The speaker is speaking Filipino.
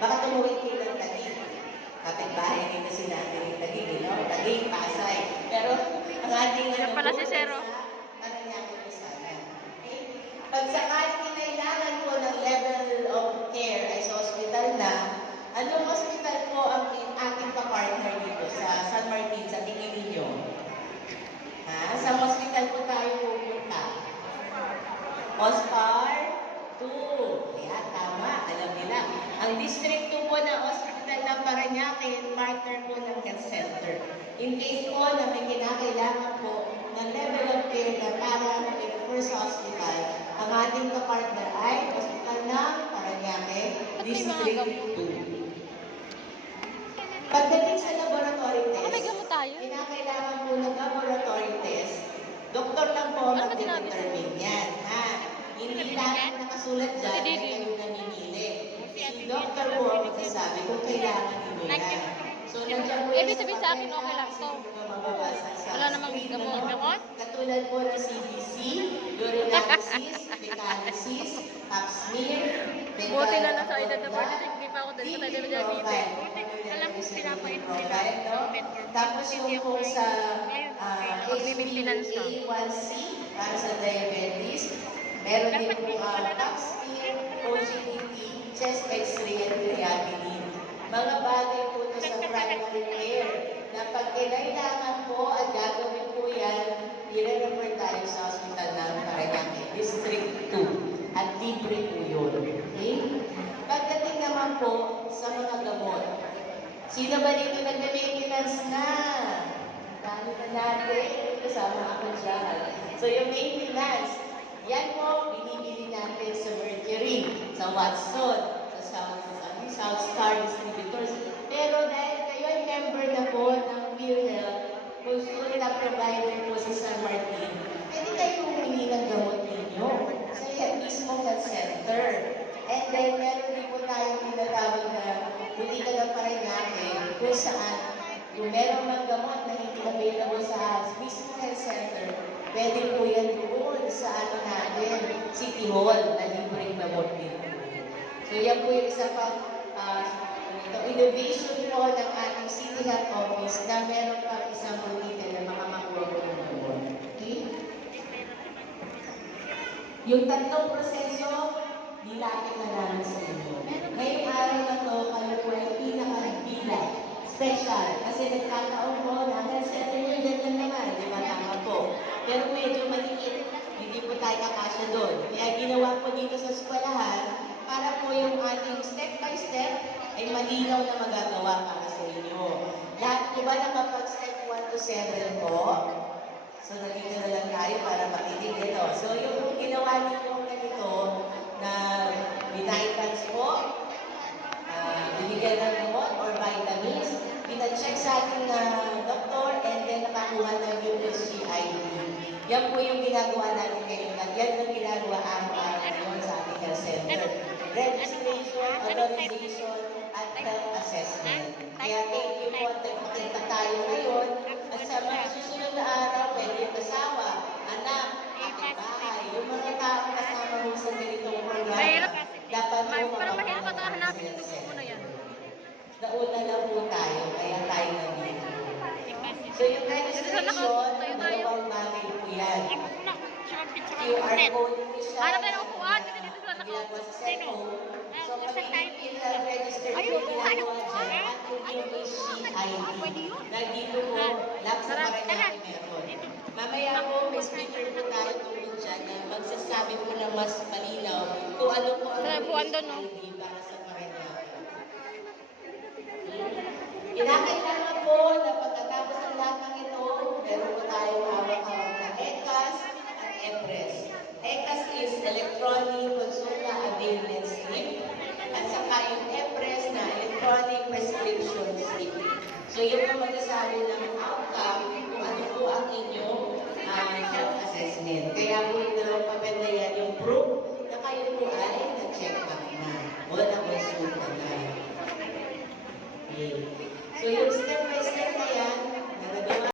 Baka tumuwid kayo ng Taguig. Kapit-bahay din kasi natin yung Taguig, no? Taguig, Pasay. Pero ang ating Yan pala si Zero. Paranaque po sana. Okay? Pag sakaling kinailangan po ng level of care ay sa hospital na, anong hospital po ang ating kapartner dito sa San Martin, sa tingin ninyo? Ha? Sa hospital po tayo pupunta. Hospital 2. Kaya tama, alam nila. Ang District 2 po ng Hospital ng Paranaque, partner po ng health center. In case po na may kinakailangan po ng level of care na para ma-refer sa hospital, ang ating kapartner ay Hospital ng Paranaque, District 2. Pagdating sa laboratory Baka may test, gamot tayo. kinakailangan po ng laboratory test, doktor lang po Ano ba sinabi mag-determine yan. Ha? Hindi lang nakasulat dyan na kayo namimili. Si doktor po ang magsasabi kung kailangan ninyo yan. So, nandiyan po Ibig sabihin sa akin, okay lang to. mababasa sa Wala namang screen, gamot. ano? Gamot? Katulad po ng CBC, urinalysis, fecalysis, pap smear, Buti na lang sa edad na 46, hindi pa ako dito sa diabetes. Alam mo, pinapait mo tapos yung po sa Mag-maintenance ka. HbA1c para sa diabetes, meron din po pap smear, OGTT, chest x-ray, and creatinine. Mga bagay po ito sa primary care na pag kailangan po at gagawin po yan, i-refer tayo sa hospital ng Paranaque, District 2. At libre po yun. Okay? Pagdating naman po sa mga gamot, sino ba dito nag-maintenance na? Dami na natin. Kasama ako dyan. So yung maintenance, yan po, binibili natin sa Mercury, sa Watson, sa South Star Distributors. Pero dahil kayo ay member na po ng PhilHealth, consulta provider po sa San Martin, pwede kayo humingi ng gamot ninyo sa mismo health center. And then, meron din po tayong tinatawag na butika ng Paranaque kung saan kung meron mang gamot na hindi available sa mismo health center, pwede po yan doon sa natin, City Hall, na libreng gamot din. So yan po yung isa pang innovation po ng ating City Health Office na meron pang isang butika na makakakuha po ng gamot. Okay? Yung tatlong proseso, nilapit na namin sa inyo. Ngayong araw na to, kayo po ay pinaka-bilang, special, kasi nagkataon po na health center nyo dyan lang naman, di ba tama po? Pero medyo maliit, hindi po tayo kakasya doon. Kaya ginawa po dito sa eskwelahan, para po yung ating step by step ay malinaw na magagawa para sa inyo. Lahat po ba nakapag-step 1 to 7 po? So, nandito na lang tayo para makinig ito. So, yung ginawa ninyo ganito na binaitans po, binigyan ng gamot or vitamins, pina-check sa ating doktor, and then nakakuha ng USGID. Yan po yung ginagawa natin ngayon. At yan yung ginagawa araw-araw ngayon sa ating health center. Registration, authorization, at health assessment. Kaya thank you po at nagpakita tayo ngayon. At sa mga susunod na araw, pwede yung asawa, anak, kapitbahay, yung mga taong kasama mo sa ganitong programa. Dapat mo Parang mahirap ito hanapin yung dugo mo na yan. Nauna lang po tayo, kaya tayo nandito. So yung registration, dalawang bagay po yan. QR code po siya. Hanap tayo ng upuan kasi dito sila Ginagawa sa cellphone. So Usap tayo pag register po ginagawa dyan at yung HCID. Nandito po, lahat sa Paranaque meron. Mamaya po, may speaker po tayo tungkol dyan na magsasabi po ng mas malinaw kung ano po ang HCID para sa Paranaque. Kinakailangan po na pagkatapos ng lahat ng ito, meron po tayong hawak-hawak na ECAS at EPRES. ECAS is Electronic Consulta Availment Slip at saka yung EPRES na Electronic Prescription Slip. So yun ang magsasabi ng outcome kung ano po ang inyong